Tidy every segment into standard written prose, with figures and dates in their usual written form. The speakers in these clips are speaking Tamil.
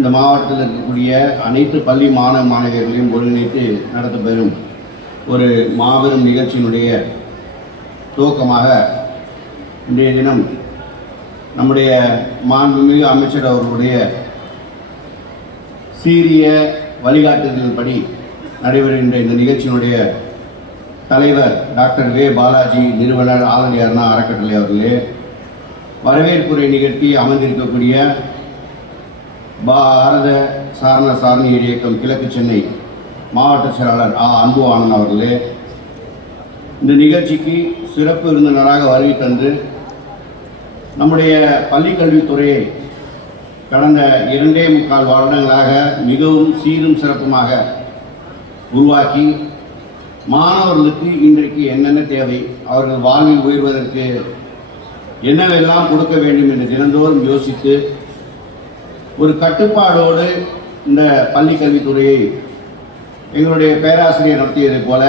இந்த மாவட்டத்தில் இருக்கக்கூடிய அனைத்து பள்ளி மாணவ மாணவியர்களையும் ஒருங்கிணைத்து நடத்தப்பெறும் ஒரு மாபெரும் நிகழ்ச்சியினுடைய துவக்கமாக இன்றைய தினம் நம்முடைய மாண்புமிகு அமைச்சர் அவர்களுடைய சீரிய வழிகாட்டுதலின்படி நடைபெறுகின்ற இந்த நிகழ்ச்சியினுடைய தலைவர் டாக்டர் வே பாலாஜி, நிறுவனர் ஆல் இந்தியா அண்ணா அறக்கட்டளை அவர்களே, வரவேற்புரை நிகழ்த்தி அமர்ந்திருக்கக்கூடிய பாரத சாரண சாரணியர் இயக்கம் கிழக்கு சென்னை மாவட்ட செயலாளர் அன்பு ஆனந்த் அவர்களே, இந்த நிகழ்ச்சிக்கு சிறப்பு விருந்தினராக வருகை தந்து நம்முடைய பள்ளிக்கல்வித்துறையை கடந்த 2.25 வருடங்களாக மிகவும் சீரும் சிறப்புமாக உருவாக்கி மாணவர்களுக்கு இன்றைக்கு என்னென்ன தேவை, அவர்கள் வாழ்வில் உயர்வதற்கு என்னவெல்லாம் கொடுக்க வேண்டும் என்று தினந்தோறும் யோசித்து ஒரு கட்டுப்பாடோடு இந்த பள்ளி கல்வித்துறையை எங்களுடைய பேராசிரியர் நடத்தியதைப் போல,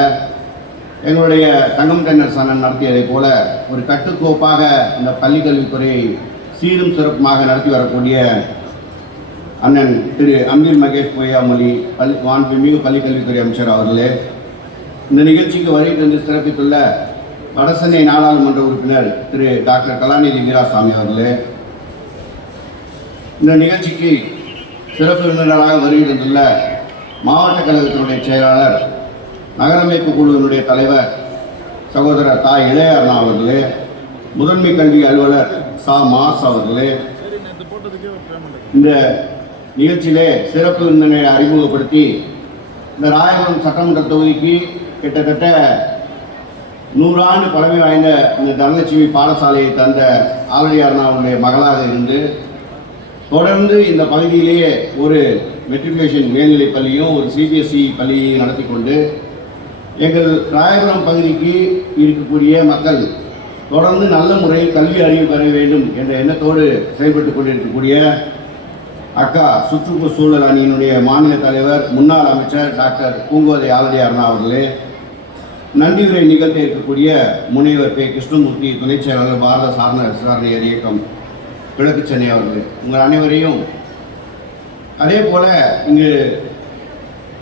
எங்களுடைய தங்கம் தென்னர் சனன் நடத்தியதைப் போல ஒரு கட்டுக்கோப்பாக இந்த பள்ளி கல்வித்துறையை சீரும் சிறப்புமாக நடத்தி வரக்கூடிய அண்ணன் திரு அன்பில் மகேஷ் பொய்யாமொழி மாண்புமிகு பள்ளிக்கல்வித்துறை அமைச்சர் அவர்களே, இந்த நிகழ்ச்சிக்கு வருகை தந்து சிறப்பித்துள்ள வடசென்னை நாடாளுமன்ற உறுப்பினர் திரு டாக்டர் கலாநிதி வீராசாமி அவர்களே, இந்த நிகழ்ச்சிக்கு சிறப்பு விருந்தினராக வருகை தந்துள்ள மாவட்ட கழகத்தினுடைய செயலாளர், நகரமைப்பு குழுவினுடைய தலைவர் சகோதரர் தா இளையண்ணா அவர்களே, முதன்மை கல்வி அலுவலர் மாஸ் அவர்களே, இந்த நிகழ்ச்சியிலே சிறப்பு விருந்தினரை அறிமுகப்படுத்தி இந்த ராயபுரம் சட்டமன்ற தொகுதிக்கு கிட்டத்தட்ட 100 ஆண்டு பழமை வாய்ந்த இந்த தனலட்சுமி பாடசாலையை தந்த ஆலடியார்னாவுடைய மகளாக இருந்து தொடர்ந்து இந்த பகுதியிலேயே ஒரு மெட்ரிகுலேஷன் மேல்நிலைப் பள்ளியும் ஒரு சிபிஎஸ்இ பள்ளியையும் நடத்தி கொண்டு எங்கள் ராயபுரம் பகுதிக்கு இருக்கக்கூடிய மக்கள் தொடர்ந்து நல்ல முறையில் கல்வி அறிவு பெற வேண்டும் என்ற எண்ணத்தோடு செயல்பட்டு கொண்டிருக்கக்கூடிய அக்கா சுற்றுச்சூழல் அணியினுடைய மாநில தலைவர், முன்னாள் அமைச்சர் டாக்டர் பூங்கோதை ஆலடியார் அண்ணா அவர்களே, நன்றியுரை நிகழ்த்த இருக்கக்கூடிய முனைவர் பே கிருஷ்ணமூர்த்தி, துணை செயலாளர், பாரத சாரணியர் இயக்கம் கிழக்கு சென்னை அவர்களே, உங்கள் அனைவரையும், அதே போல இங்கு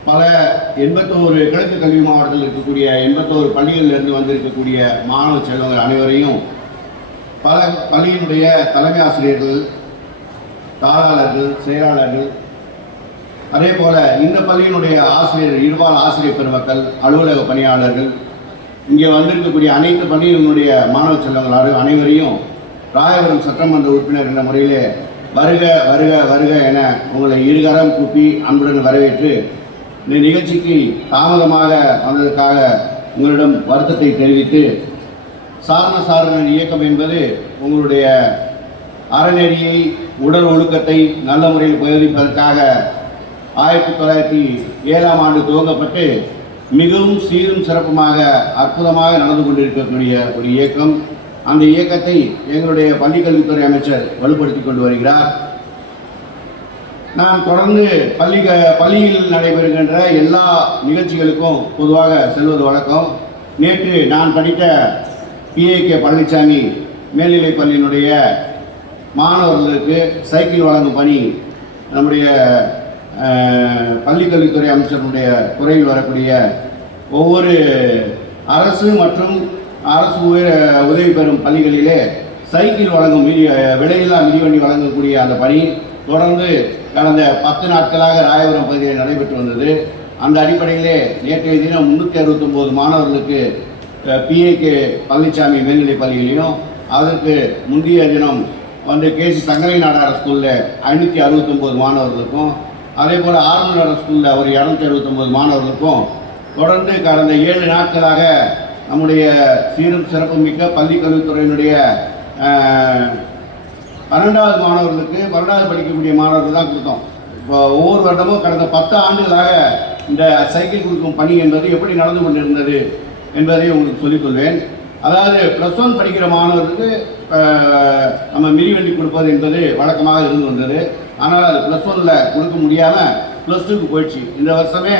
பல 81 கிழக்கு கல்வி மாவட்டத்தில் இருக்கக்கூடிய 81 பள்ளிகளிலிருந்து வந்திருக்கக்கூடிய மாணவ செல்வங்கள் அனைவரையும், பல பள்ளியினுடைய தலைமை ஆசிரியர்கள், தாளாளர்கள், செயலாளர்கள், அதே போல இந்த பள்ளியினுடைய ஆசிரியர், இருபால் ஆசிரியர் பெருமக்கள், அலுவலக பணியாளர்கள், இங்கே வந்திருக்கக்கூடிய அனைத்து பள்ளிகளினுடைய மாணவ செல்வங்கள் அனைவரையும் ராயபுரம் சட்டமன்ற உறுப்பினர் என்ற முறையிலே வருக வருக வருக என உங்களை இருகரம் கூப்பி அன்புடன் வரவேற்று இந்த நிகழ்ச்சிக்கு தாமதமாக வந்ததற்காக உங்களிடம் வருத்தத்தை தெரிவித்து, சாரணர் இயக்கம் என்பது உங்களுடைய அறநெறியை, உடல் ஒழுக்கத்தை நல்ல முறையில் போதிப்பதற்காக 1907ஆம் ஆண்டு துவங்கப்பட்டு மிகவும் சீரும் சிறப்புமாக அற்புதமாக நடந்து கொண்டிருக்கக்கூடிய ஒரு இயக்கம். அந்த இயக்கத்தை எங்களுடைய பள்ளிக்கல்வித்துறை அமைச்சர் வலுப்படுத்தி கொண்டு வருகிறார். நான் தொடர்ந்து பள்ளியில் நடைபெறுகின்ற எல்லா நிகழ்ச்சிகளுக்கும் பொதுவாக செல்வது வழக்கம். நேற்று நான் படித்த PAK பழனிசாமி மேல்நிலைப் பள்ளியினுடைய மாணவர்களுக்கு சைக்கிள் வழங்கும் பணி நம்முடைய பள்ளிக்கல்வித்துறை அமைச்சருடைய துறையில் வரக்கூடிய ஒவ்வொரு அரசு மற்றும் அரசு உதவி பெறும் பள்ளிகளிலே சைக்கிள் வழங்கும் விலையில்லா மிதிவண்டி வழங்கக்கூடிய அந்த பணி தொடர்ந்து கடந்த 10 நாட்களாக ராயபுரம் பகுதியில் நடைபெற்று வந்தது. அந்த அடிப்படையிலே நேற்றைய தினம் 369 மாணவர்களுக்கு PAK பழனிசாமி மேல்நிலைப் பள்ளியிலையும், அதற்கு முந்தைய தினம் வந்து KC சங்கரை நாடார் ஸ்கூலில் 569 மாணவர்களுக்கும், அதே போல் ஆர்மி நாடார் ஸ்கூலில் ஒரு 269 மாணவர்களுக்கும் தொடர்ந்து கடந்த 7 நாட்களாக நம்முடைய சீரும் சிறப்புமிக்க பள்ளி கல்வித்துறையினுடைய 12வது மாணவர்களுக்கு 12வது படிக்கக்கூடிய மாணவர்கள் தான் கொடுத்தோம். இப்போ ஒவ்வொரு வருடமும் கடந்த 10 ஆண்டுகளாக இந்த சைக்கிள் கொடுக்கும் பணி என்பது எப்படி நடந்து கொண்டிருந்தது என்பதை உங்களுக்கு சொல்லிக்கொள்வேன். அதாவது +1 படிக்கிற மாணவர்களுக்கு நம்ம மிதிவண்டி கொடுப்பது என்பது வழக்கமாக இருந்து வந்தது. ஆனால் அது +1ல் கொடுக்க முடியாமல் +2க்கு போயிடுச்சு. இந்த வருஷமே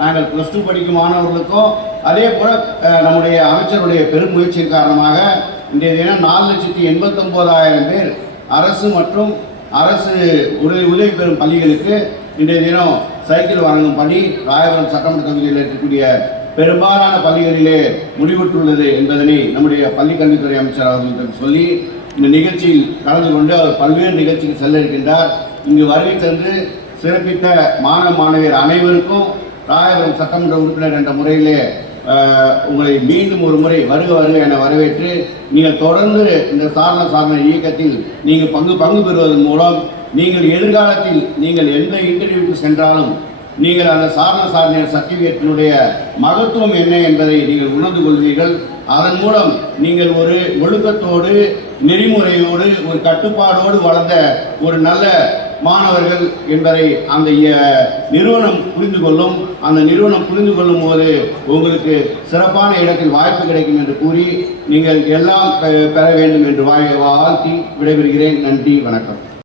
நாங்கள் +2 படிக்கும் மாணவர்களுக்கும் அதே போல் நம்முடைய அமைச்சருடைய பெரும் முயற்சியின் காரணமாக இன்றைய தினம் 4,89,000 பேர் அரசு மற்றும் அரசு உதவி பெறும் பள்ளிகளுக்கு இன்றைய தினம் சைக்கிள் வழங்கும் பணி ராயபுரம் சட்டமன்ற தொகுதியில் இருக்கக்கூடிய பெரும்பாலான பள்ளிகளிலே முடிவுற்றுள்ளது என்பதனை நம்முடைய பள்ளிக்கல்வித்துறை அமைச்சர் அவர்களுக்கு சொல்லி இந்த நிகழ்ச்சியில் கலந்து கொண்டு அவர் பல்வேறு நிகழ்ச்சிக்கு செல்ல இருக்கின்றார். இங்கு வருகை தந்து சிறப்பித்த மாணவ மாணவியர் அனைவருக்கும் ராயபுரம் சட்டமன்ற உறுப்பினர் என்ற முறையிலே உங்களை மீண்டும் ஒரு முறை வருக என வரவேற்று நீங்கள் தொடர்ந்து இந்த சாரண இயக்கத்தில் நீங்கள் பங்கு பெறுவதன் மூலம் நீங்கள் எதிர்காலத்தில் நீங்கள் எந்த இன்டர்வியூக்கு சென்றாலும் நீங்கள் அந்த சாரண சர்டிஃபிகேட்டினுடைய மகத்துவம் என்ன என்பதை நீங்கள் உணர்ந்து கொள்வீர்கள். அதன் மூலம் நீங்கள் ஒரு ஒழுக்கத்தோடு நெறிமுறையோடு ஒரு கட்டுப்பாடோடு வளர்ந்த ஒரு நல்ல மாணவர்கள் என்பதை அந்த நிறுவனம் புரிந்து கொள்ளும். அந்த நிறுவனம் புரிந்து கொள்ளும் போது உங்களுக்கு சிறப்பான இடத்தில் வாய்ப்பு கிடைக்கும் என்று கூறி நீங்கள் எல்லாம் பெற வேண்டும் என்று வாழ்த்தி விடைபெறுகிறேன். நன்றி, வணக்கம்.